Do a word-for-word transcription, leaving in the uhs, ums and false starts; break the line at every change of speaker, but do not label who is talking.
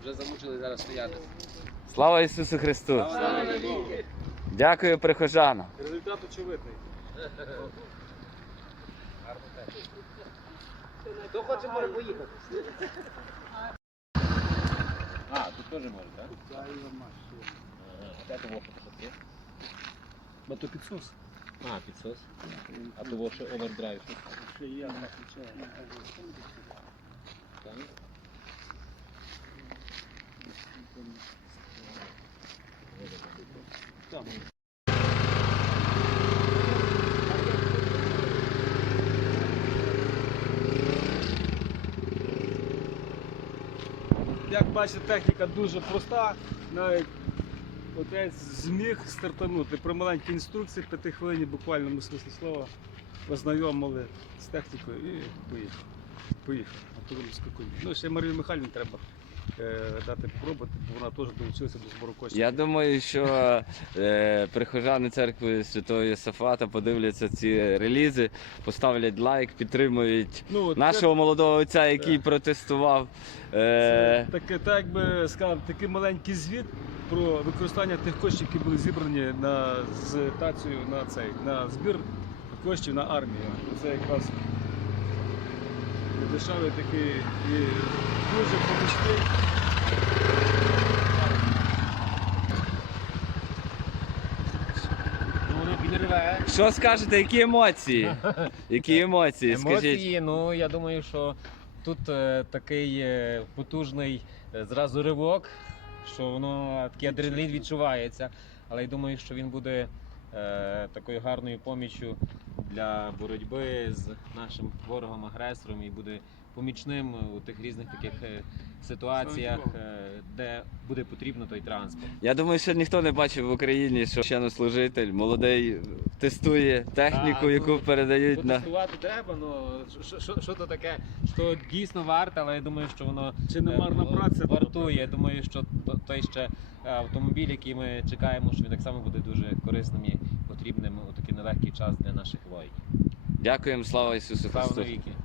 Вже замучили зараз стояти.
Слава Ісусу Христу! Дякую прихожанам.
Результат очевидний.
Хто хоче, може поїхати.
А, тут теж може, так?
Та й машина.
А де того є?
Бо то підсос.
А, підсос. А того ще овердрайв.
Ще є, вона включає.
Так?
Там. Як бачите, техніка дуже проста. Навіть отець зміг стартанути. При маленькій інструкції, п'яти хвилин, буквальному смислі слова, познайомили з технікою і поїхав. Поїхав. Автомобіль скакує. Ну, ще Марію Михайлівні треба е, дати попробувати, бо вона теж долучилася до збору коштів.
Я думаю, що е, прихожани церкви Святого Йосафата подивляться ці релізи, поставлять лайк, підтримують
Ну, от
нашого молодого отця, який
Так.
протестував. Е,
Це таке, так би сказав, такий маленький звіт про використання тих коштів, які були зібрані на з тацію на цей на збір коштів на армію. Це якраз дешевий такий і дуже помічний.
Ну, воно підриває.
що скажете, які емоції? Які емоції? Скажіть.
Емоції, ну, я думаю, що тут е, такий е, потужний е, зразу ривок, що воно такий адреналін відчувається. Але я думаю, що він буде е, такою гарною поміччю для боротьби з нашим ворогом-агресором і буде помічним у тих різних таких е, ситуаціях, е, де буде потрібно той транспорт.
Я думаю, що ніхто не бачив в Україні, що священнослужитель молодий тестує техніку,
Так,
яку
ну,
передають на.
Потестувати треба, ну що, що, що то таке, що дійсно варте, але я думаю, що воно
Чи не марна
е,
праця?
вартує. Я думаю, що то- той ще е, автомобіль, який ми чекаємо, що він так само буде дуже корисним і потрібним у такий нелегкий час для наших воїнів.
Дякуємо, слава Ісусу
Слава
Христу!
навіки!